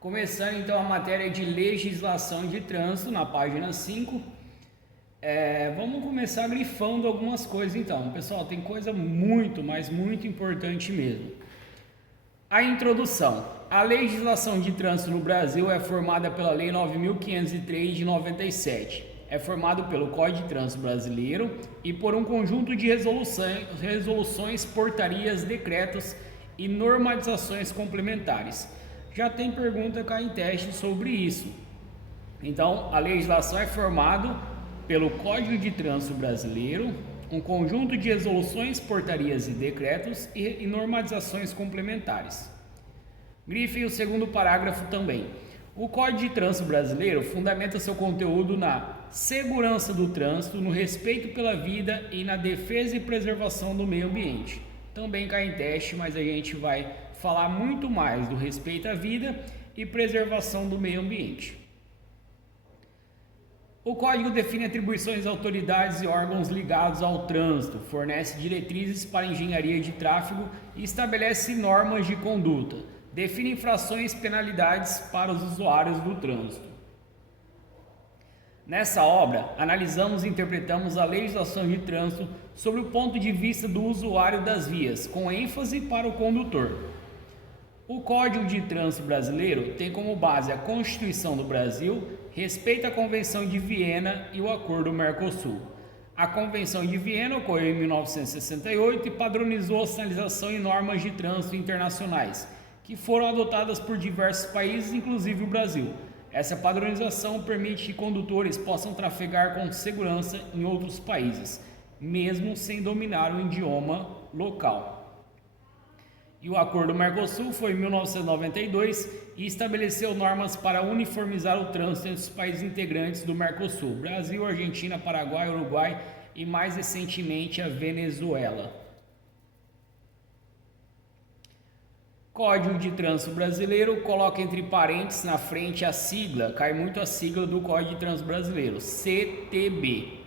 Começando então a matéria de legislação de trânsito na página 5. Vamos começar grifando algumas coisas então. Pessoal, tem coisa muito, mas muito importante mesmo. A introdução. A legislação de trânsito no Brasil é formada pela Lei 9.503 de 97. É formado pelo Código de Trânsito Brasileiro e por um conjunto de resoluções, portarias, decretos e normatizações complementares. Já tem pergunta cá em teste sobre isso. Então, a legislação é formada pelo Código de Trânsito Brasileiro, um conjunto de resoluções, portarias e decretos e normatizações complementares. Grifem o segundo parágrafo também. O Código de Trânsito Brasileiro fundamenta seu conteúdo na segurança do trânsito, no respeito pela vida e na defesa e preservação do meio ambiente. Também cai em teste, mas a gente vai falar muito mais do respeito à vida e preservação do meio ambiente. O Código define atribuições a autoridades e órgãos ligados ao trânsito, fornece diretrizes para a engenharia de tráfego e estabelece normas de conduta, define infrações e penalidades para os usuários do trânsito. Nessa obra, analisamos e interpretamos a legislação de trânsito sob o ponto de vista do usuário das vias, com ênfase para o condutor. O Código de Trânsito Brasileiro tem como base a Constituição do Brasil, respeita a Convenção de Viena e o Acordo Mercosul. A Convenção de Viena ocorreu em 1968 e padronizou a sinalização e normas de trânsito internacionais, que foram adotadas por diversos países, inclusive o Brasil. Essa padronização permite que condutores possam trafegar com segurança em outros países, mesmo sem dominar o idioma local. E o Acordo Mercosul foi em 1992 e estabeleceu normas para uniformizar o trânsito entre os países integrantes do Mercosul: Brasil, Argentina, Paraguai, Uruguai e mais recentemente a Venezuela. Código de Trânsito Brasileiro coloca entre parênteses na frente a sigla, cai muito a sigla do Código de Trânsito Brasileiro, CTB.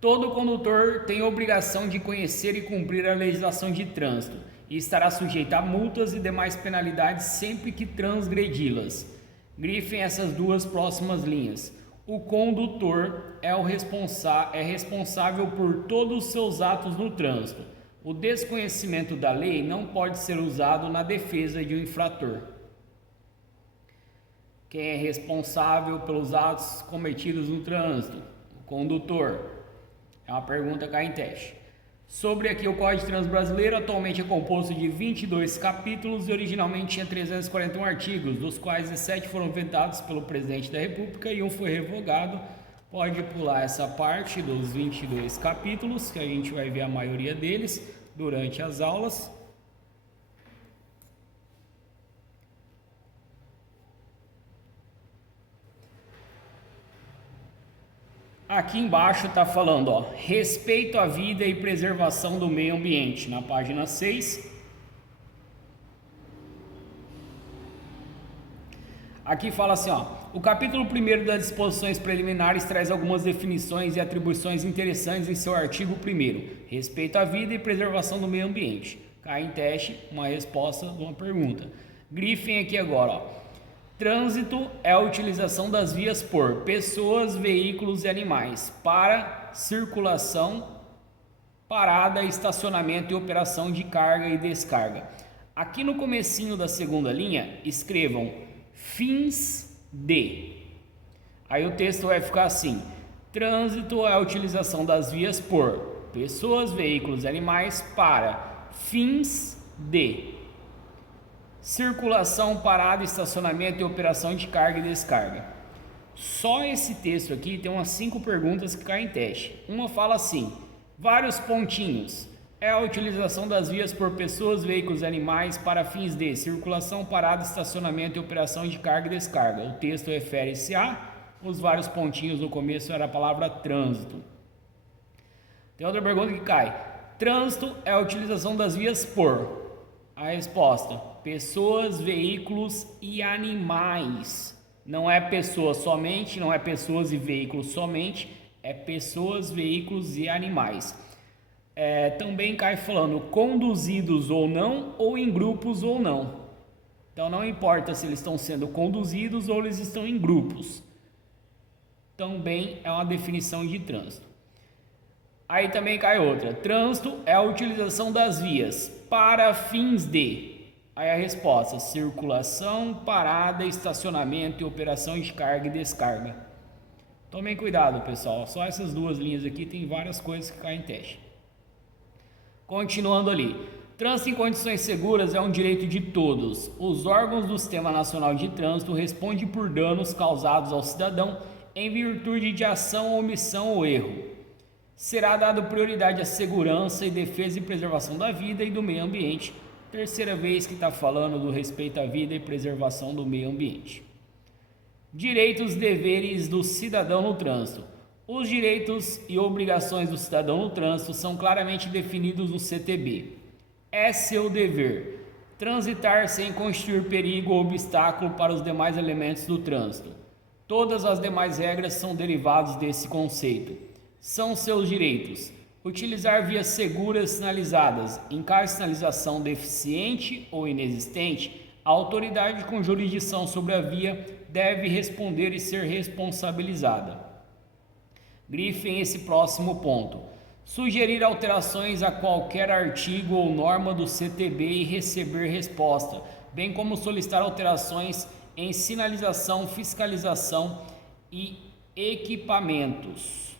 Todo condutor tem a obrigação de conhecer e cumprir a legislação de trânsito e estará sujeito a multas e demais penalidades sempre que transgredi-las. Grifem essas duas próximas linhas. O condutor é responsável por todos os seus atos no trânsito. O desconhecimento da lei não pode ser usado na defesa de um infrator. Quem é responsável pelos atos cometidos no trânsito? O condutor. É uma pergunta cá em teste. Sobre aqui o Código de Trânsito Brasileiro, atualmente é composto de 22 capítulos e originalmente tinha 341 artigos, dos quais 17 foram vetados pelo presidente da República e um foi revogado. Pode pular essa parte dos 22 capítulos, que a gente vai ver a maioria deles durante as aulas. Aqui embaixo está falando, respeito à vida e preservação do meio ambiente, na página 6. Aqui fala assim, o capítulo 1º das disposições preliminares traz algumas definições e atribuições interessantes em seu artigo 1º, respeito à vida e preservação do meio ambiente. Cai em teste uma resposta de uma pergunta. Grifem aqui agora, Trânsito é a utilização das vias por pessoas, veículos e animais para circulação, parada, estacionamento e operação de carga e descarga. Aqui no comecinho da segunda linha, escrevam fins de. Aí o texto vai ficar assim: trânsito é a utilização das vias por pessoas, veículos e animais para fins de circulação, parada, estacionamento e operação de carga e descarga. Só esse texto aqui tem umas 5 perguntas que caem em teste. Uma fala assim, vários pontinhos. É a utilização das vias por pessoas, veículos e animais para fins de circulação, parada, estacionamento e operação de carga e descarga. O texto refere-se a, os vários pontinhos no começo era a palavra trânsito. Tem outra pergunta que cai. Trânsito é a utilização das vias por. A resposta, pessoas, veículos e animais. Não é pessoas somente, não é pessoas e veículos somente, é pessoas, veículos e animais. Também cai falando conduzidos ou não, ou em grupos ou não. Então não importa se eles estão sendo conduzidos ou eles estão em grupos. Também é uma definição de trânsito. Aí também cai outra. Trânsito é a utilização das vias para fins de... Aí a resposta: circulação, parada, estacionamento e operação de carga e descarga. Tomem cuidado, pessoal. Só essas duas linhas aqui tem várias coisas que caem em teste. Continuando ali. Trânsito em condições seguras é um direito de todos. Os órgãos do Sistema Nacional de Trânsito respondem por danos causados ao cidadão em virtude de ação, omissão ou erro. Será dado prioridade à segurança e defesa e preservação da vida e do meio ambiente. Terceira vez que está falando do respeito à vida e preservação do meio ambiente. Direitos e deveres do cidadão no trânsito. Os direitos e obrigações do cidadão no trânsito são claramente definidos no CTB. É seu dever transitar sem constituir perigo ou obstáculo para os demais elementos do trânsito. Todas as demais regras são derivadas desse conceito. São seus direitos: utilizar vias seguras sinalizadas. Em caso de sinalização deficiente ou inexistente, a autoridade com jurisdição sobre a via deve responder e ser responsabilizada. Grifem esse próximo ponto. Sugerir alterações a qualquer artigo ou norma do CTB e receber resposta, bem como solicitar alterações em sinalização, fiscalização e equipamentos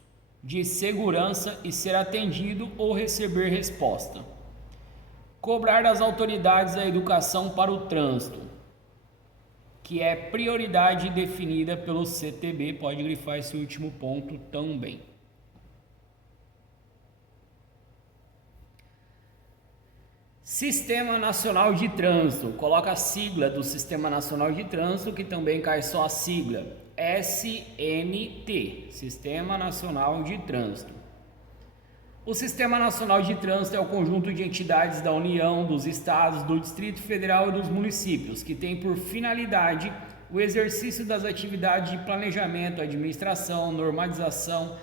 de segurança e ser atendido ou receber resposta. Cobrar das autoridades a educação para o trânsito, que é prioridade definida pelo CTB. Pode grifar esse último ponto também. Sistema Nacional de Trânsito. Coloca a sigla do Sistema Nacional de Trânsito, que também cai só a sigla. SNT, Sistema Nacional de Trânsito. O Sistema Nacional de Trânsito é o conjunto de entidades da União, dos Estados, do Distrito Federal e dos municípios, que tem por finalidade o exercício das atividades de planejamento, administração, normalização,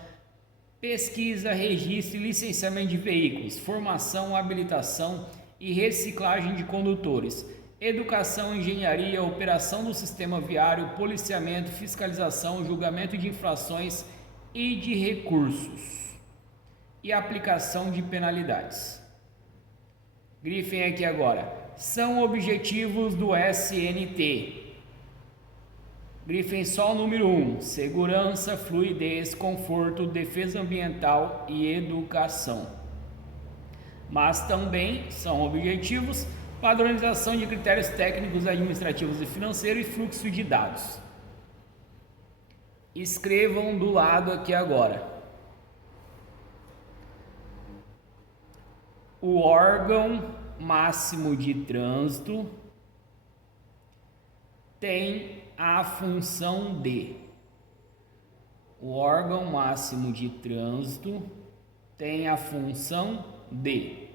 pesquisa, registro e licenciamento de veículos, formação, habilitação e reciclagem de condutores, educação, engenharia, operação do sistema viário, policiamento, fiscalização, julgamento de infrações e de recursos e aplicação de penalidades. Grifem aqui agora. São objetivos do SNT. Grifem só o número 1. Segurança, fluidez, conforto, defesa ambiental e educação. Mas também são objetivos: padronização de critérios técnicos, administrativos e financeiros e fluxo de dados. Escrevam do lado aqui agora. O órgão máximo de trânsito tem a função de. O órgão máximo de trânsito tem a função de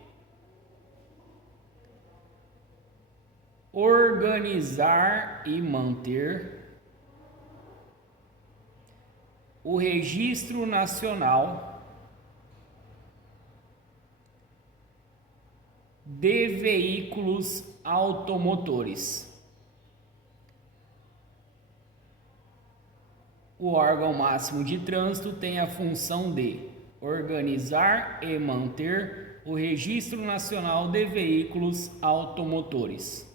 organizar e manter o Registro Nacional de Veículos Automotores. O órgão máximo de trânsito tem a função de organizar e manter o Registro Nacional de Veículos Automotores.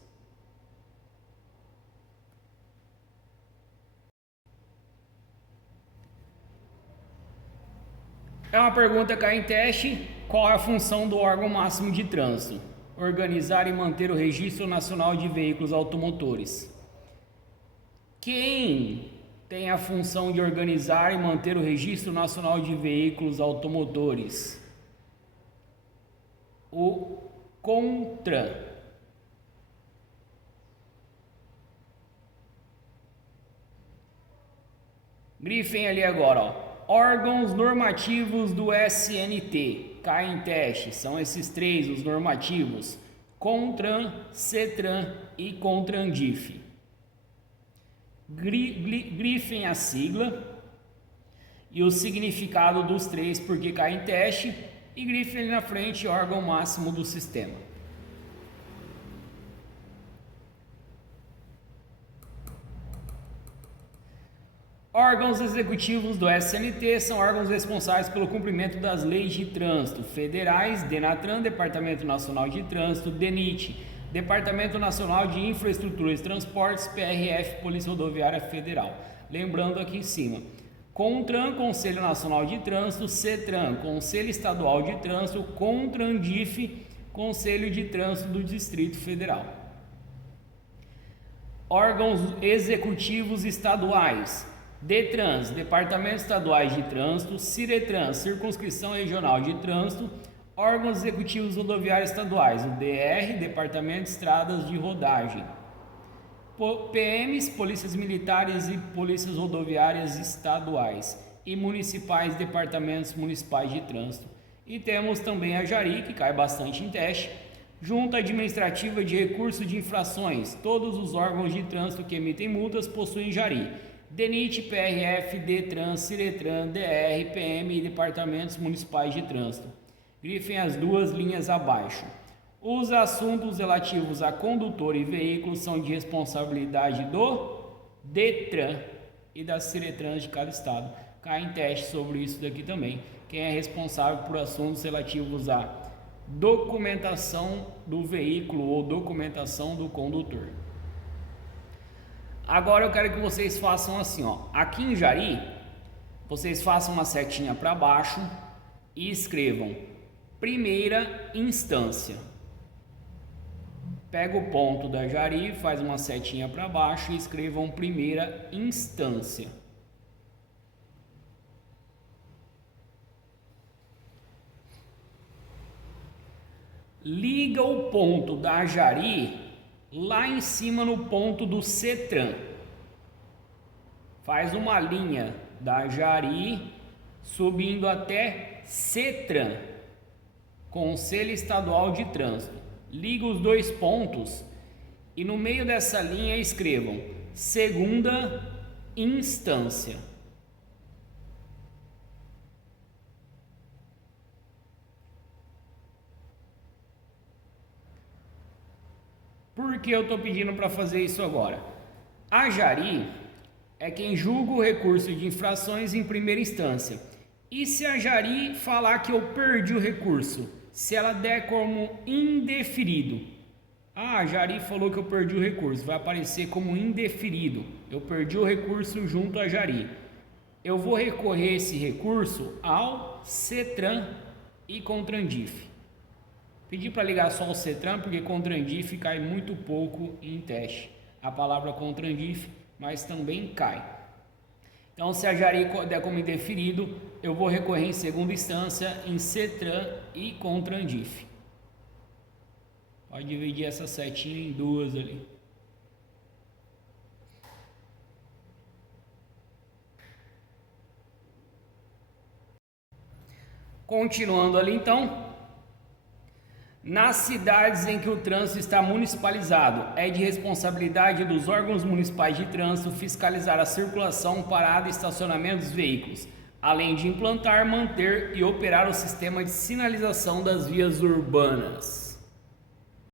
É uma pergunta que cai em teste. Qual é a função do órgão máximo de trânsito? Organizar e manter o Registro Nacional de Veículos Automotores. Quem tem a função de organizar e manter o Registro Nacional de Veículos Automotores? O CONTRAN. Grifem ali agora, ó. Órgãos normativos do SNT, cai em teste, são esses três os normativos: CONTRAN, CETRAN e CONTRANDIF. Grifem a sigla e o significado dos três, porque cai em teste, e grifem ali na frente órgão máximo do sistema. Órgãos executivos do SNT são órgãos responsáveis pelo cumprimento das leis de trânsito federais, DENATRAN, Departamento Nacional de Trânsito, DENIT, Departamento Nacional de Infraestrutura e Transportes, PRF, Polícia Rodoviária Federal. Lembrando aqui em cima, CONTRAN, Conselho Nacional de Trânsito, CETRAN, Conselho Estadual de Trânsito, CONTRANDIF, Conselho de Trânsito do Distrito Federal. Órgãos executivos estaduais: DETRANS, Departamentos Estaduais de Trânsito, CIRETRAN, Circunscrição Regional de Trânsito, órgãos executivos rodoviários estaduais, o DR, Departamento de Estradas de Rodagem, PMs, Polícias Militares e Polícias Rodoviárias Estaduais e municipais, Departamentos Municipais de Trânsito. E temos também a JARI, que cai bastante em teste, Junta Administrativa de Recurso de Infrações. Todos os órgãos de trânsito que emitem multas possuem JARI. DENIT, PRF, DETRAN, CIRETRAN, DR, PM e Departamentos Municipais de Trânsito. Grifem as duas linhas abaixo. Os assuntos relativos a condutor e veículo são de responsabilidade do DETRAN e das CIRETRANs de cada estado. Cai em teste sobre isso daqui também. Quem é responsável por assuntos relativos à documentação do veículo ou documentação do condutor. Agora eu quero que vocês façam assim, ó. Aqui em JARI, vocês façam uma setinha para baixo e escrevam primeira instância. Pega o ponto da JARI, faz uma setinha para baixo e escrevam primeira instância. Liga o ponto da JARI lá em cima no ponto do CETRAN. Faz uma linha da JARI subindo até CETRAN, Conselho Estadual de Trânsito. Liga os dois pontos e no meio dessa linha escrevam segunda instância. Por que eu estou pedindo para fazer isso agora? A JARI é quem julga o recurso de infrações em primeira instância. E se a JARI falar que eu perdi o recurso, se ela der como indeferido, a JARI falou que eu perdi o recurso, vai aparecer como indeferido, eu perdi o recurso junto à JARI. Eu vou recorrer esse recurso ao CETRAN e CONTRANDIF. Pedi para ligar só o CETRAN porque CONTRANDIF cai muito pouco em teste. A palavra CONTRANDIF, mas também cai. Então, se a JARI der como indeferido, eu vou recorrer em segunda instância em CETRAN e CONTRANDIF. Pode dividir essa setinha em duas ali. Continuando ali então. Nas cidades em que o trânsito está municipalizado, é de responsabilidade dos órgãos municipais de trânsito fiscalizar a circulação, parada e estacionamento dos veículos, além de implantar, manter e operar o sistema de sinalização das vias urbanas.